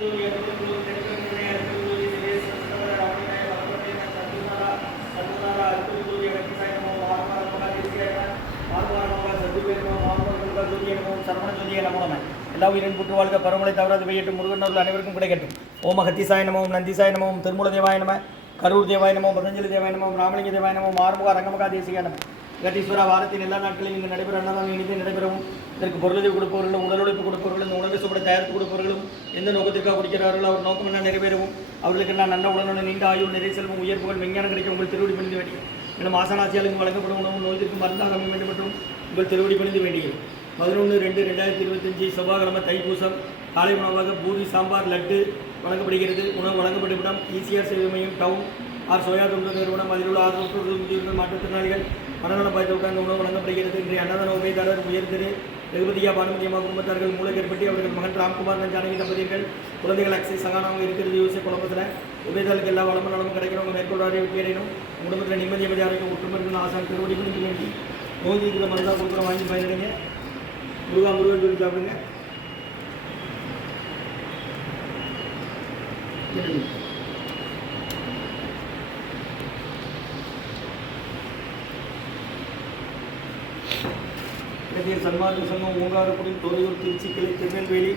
எல்லா உயிரின் புற்று வாழ்க பரமலை தவறாது வெய்யட்டும் முருகனர்கள் அனைவருக்கும் கிடைக்கட்டும். ஓம் அகத்தீசாய நமோம் நந்திசாய நமோம் திருமூல தேவாய நம கரூர் தேவாய நமோம் பதஞ்சலி தேவாய நமோம் ராமலிங்க தேவாய நமோம் ஆறுமுக ரங்கமகா தேசிய நம அகத்தீஸ்வரா வாரத்தின் எல்லா நாட்களிலும் இங்கு நடைபெற அன்னதானம் இனிதே நடைபெறவும் இதற்கு பொருளுதவி கொடுப்பவர்களும் உடல் உழைப்பு கொடுப்பவர்களும் இந்த உணவு சுப்பட தயாரித்து கொடுப்பவர்களும் எந்த நோக்கத்திற்காக குடிக்கிறார்களோ அவர் நோக்கம் என்ன நிறைவேறவும் அவர்களுக்கு நான் நல்ல உடனுடன் நீண்ட ஆயுள் நிறைய செல்வம் உயர் புகழ் விஞ்ஞானம் கிடைக்க உங்கள் திருவடி பணிந்து வேண்டிய மேலும் ஆசனாசியாளுக்கு வழங்கப்படும் உணவு நோய்த்திற்கு மருந்தாக அமைய வேண்டும் மற்றும் உங்கள் திருவடி பணிந்து வேண்டியது 11/2/2025 செவ்வாய்க்கிழமை தைப்பூசம் காலை உணவாக பூரி சாம்பார் லட்டு வழங்கப்படுகிறது. உணவு வழங்கப்படும் ஈசிஆர் சேவை மையம் டவுன் ஆர் சோயா தொண்டு நிறுவனம் அதில் உள்ள 6 முதியோர்கள் மாற்றுத்திறனாளிகள் மனநலம் பாதித்தவர்கள் அந்த உணவு வழங்கப்படுகிறது. இன்றைய அன்னதான உபயதாரர் உயர்திரு ரகுபதியா பானுமதியம்மா குடும்பத்தார்கள் மூலக்கேற்பட்டி அவர்கள் மகன் ராம்குமார் ஜானகி தம்பதியர்கள் குழந்தைகள் அக்ஷய் சகானாவும் இருக்கிறது. யோசிய குழப்பத்தில் உபயதாரர்களுக்கு எல்லா வளமும் நலமும் கிடைக்கிறவங்க மேற்கொள்ளாரே வெற்றியடையணும். குடும்பத்தில் நிம்மதி அமைதியாக ஒற்றுமை ஆசான் திருவடி பணிக்கு வேண்டி நோய் இருக்கிற மருந்தாக கொடுக்குற வாங்கி பயனடைங்க. முருகன் சொல்லி சாப்பிடுங்க. சன்மார்க்க சங்கம் ஓங்காரக்குடி தொலையூர் திருச்சி கிளை திருநெல்வேலி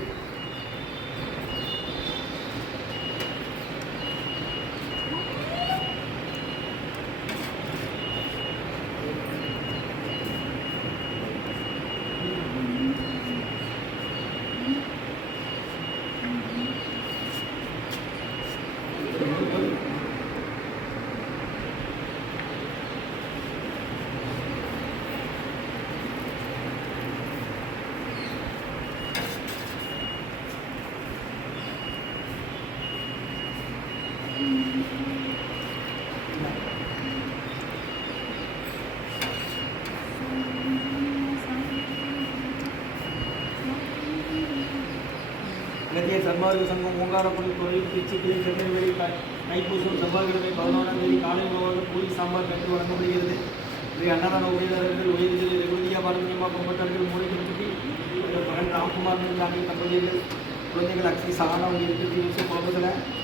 சன்மார்க்க சங்கம் ஓங்காரக்குடி தொழில் திருச்சி கிளை திருநெல்வேலி தைப்பூசம் செவ்வாய்க்கிழமை 11ஆம் தேதி காலை உணவாக பூரி சாம்பார் கட்டு வழங்கப்படுகிறது. இன்றைய அன்னதான உபயதாரர்கள் உயர்திரு ரகுபதியா பானுமதியம்மா குடும்பத்தார்கள் மூலக்கேற்பட்டி மகன் ராம்குமார் ஜானகி தம்பதியர்கள் குழந்தைகள் அக்ஷய் சகானா இருக்கிறது. யோசிய குழப்பத்தில்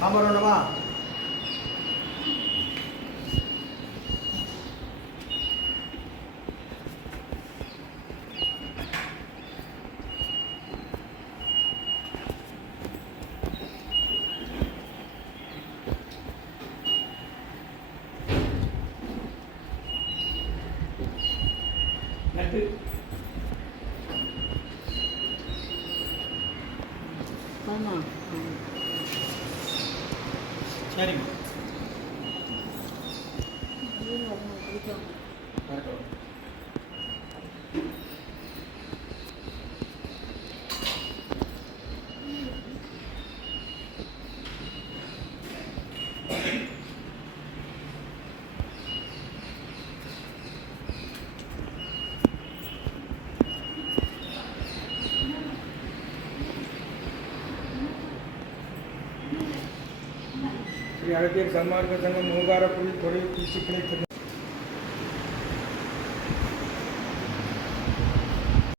சாம்பார் வேணுமா? நட்டு ஆமாம் சரிங்க. அகத்தியர் சன்மார்க்க சங்கம் ஓங்காரக்குடி தொழில் திருச்சி கிளை